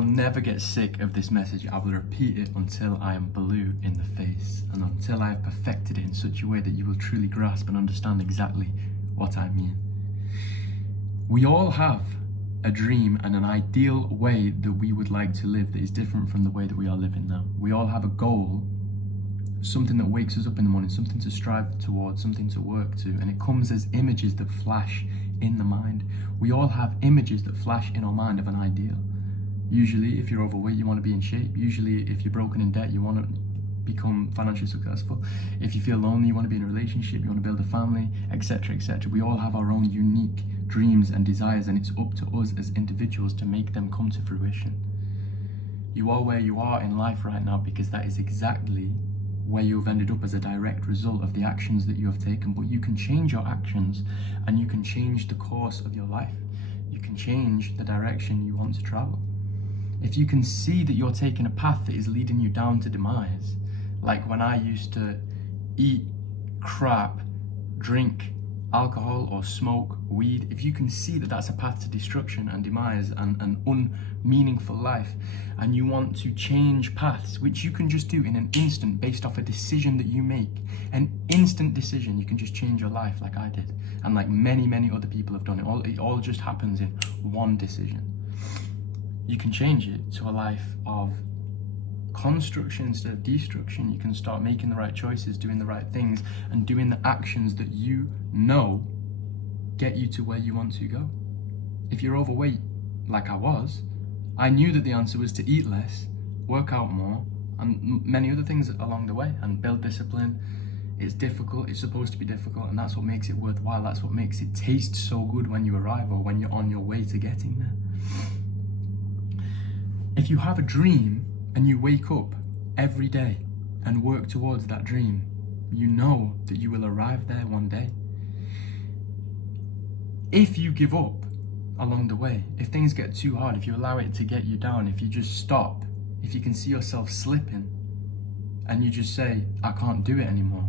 will never get sick of this message. I will repeat it until I am blue in the face and until I have perfected it in such a way that you will truly grasp and understand exactly what I mean. We all have a dream and an ideal way that we would like to live that is different from the way that we are living now. We all have a goal, something that wakes us up in the morning, something to strive towards, something to work to, and it comes as images that flash in the mind. We all have images that flash in our mind of an ideal. Usually, if you're overweight, you want to be in shape. Usually, if you're broken in debt, you want to become financially successful. If you feel lonely, you want to be in a relationship, you want to build a family, etc., etc. We all have our own unique dreams and desires, and it's up to us as individuals to make them come to fruition. You are where you are in life right now because that is exactly where you've ended up as a direct result of the actions that you have taken. But you can change your actions and you can change the course of your life. You can change the direction you want to travel. If you can see that you're taking a path that is leading you down to demise, like when I used to eat crap, drink alcohol or smoke weed, if you can see that that's a path to destruction and demise and an unmeaningful life, and you want to change paths, which you can just do in an instant based off a decision that you make, an instant decision, you can just change your life like I did and like many other people have done. It all just happens in one decision. You can change it to a life of construction instead of destruction. You can start making the right choices, doing the right things, and doing the actions that you know get you to where you want to go. If you're overweight, like I was, I knew that the answer was to eat less, work out more, and many other things along the way, and build discipline. It's difficult, it's supposed to be difficult, and that's what makes it worthwhile. That's what makes it taste so good when you arrive or when you're on your way to getting there. If you have a dream and you wake up every day and work towards that dream, you know that you will arrive there one day. If you give up along the way, if things get too hard, if you allow it to get you down, if you just stop, if you can see yourself slipping and you just say, I can't do it anymore,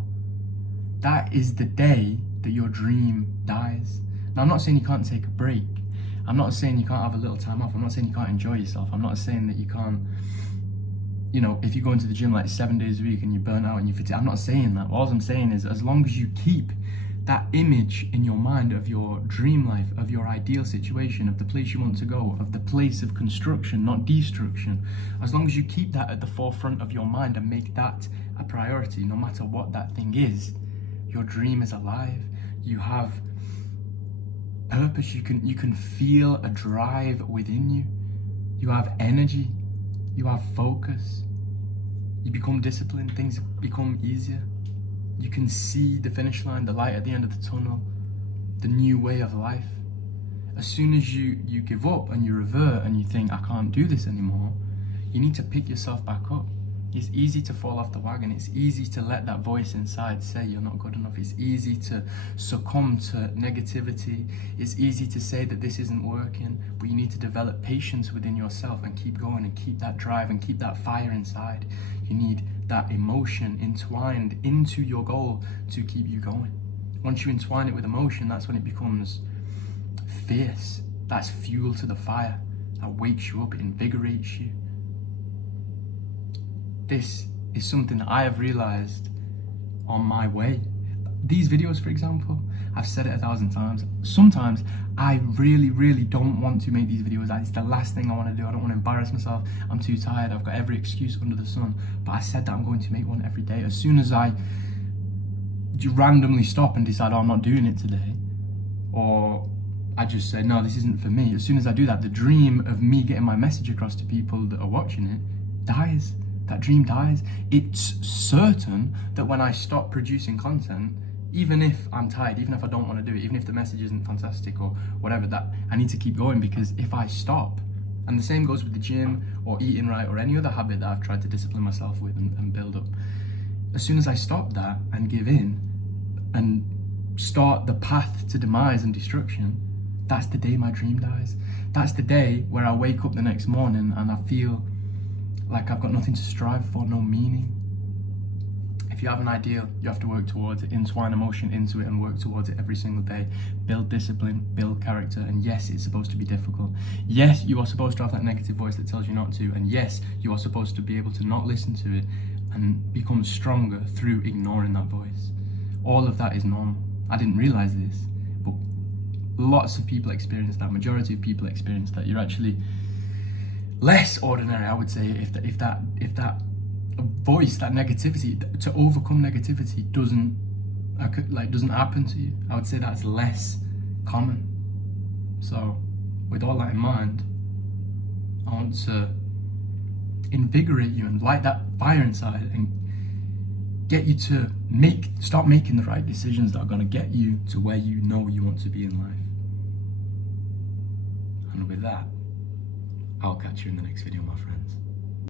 that is the day that your dream dies. Now, I'm not saying you can't take a break. I'm not saying you can't have a little time off. I'm not saying you can't enjoy yourself. I'm not saying that you can't, if you go into the gym like 7 days a week and you're burnt out and you're fatigued, I'm not saying that. All I'm saying is, as long as you keep that image in your mind of your dream life, of your ideal situation, of the place you want to go, of the place of construction, not destruction, as long as you keep that at the forefront of your mind and make that a priority, no matter what that thing is, your dream is alive. You have purpose. You can feel a drive within you. You have energy. You have focus. You become disciplined. Things become easier. You can see the finish line, the light at the end of the tunnel, the new way of life. As soon as you give up and you revert and you think, I can't do this anymore, you need to pick yourself back up. It's easy to fall off the wagon. It's easy to let that voice inside say you're not good enough. It's easy to succumb to negativity. It's easy to say that this isn't working, but you need to develop patience within yourself and keep going and keep that drive and keep that fire inside. You need that emotion entwined into your goal to keep you going. Once you entwine it with emotion, that's when it becomes fierce. That's fuel to the fire. That wakes you up, it invigorates you. This is something that I have realized on my way. These videos, for example, I've said it 1,000 times. Sometimes I really don't want to make these videos. It's the last thing I want to do. I don't want to embarrass myself. I'm too tired. I've got every excuse under the sun. But I said that I'm going to make one every day. As soon as I randomly stop and decide, I'm not doing it today, or I just say, no, this isn't for me. As soon as I do that, the dream of me getting my message across to people that are watching it dies. That dream dies. It's certain that when I stop producing content, even if I'm tired, even if I don't want to do it, even if the message isn't fantastic or whatever, that I need to keep going, because if I stop, and the same goes with the gym or eating right or any other habit that I've tried to discipline myself with and build up, as soon as I stop that and give in and start the path to demise and destruction, that's the day my dream dies. That's the day where I wake up the next morning and I feel like I've got nothing to strive for, no meaning. If If you have an ideal, you have to work towards it, entwine emotion into it and work towards it every single day. Build discipline, build character, and yes, it's supposed to be difficult. Yes, you are supposed to have that negative voice that tells you not to, and yes, you are supposed to be able to not listen to it and become stronger through ignoring that voice. All of that is normal. I didn't realize this, but lots of people experience that. Majority of people experience that. You're actually less ordinary, I would say, if that voice, that negativity, to overcome negativity doesn't happen to you. I would say that's less common. So with all that in mind, I want to invigorate you and light that fire inside and get you to start making the right decisions that are going to get you to where you know you want to be in life. And with that, I'll catch you in the next video, my friends.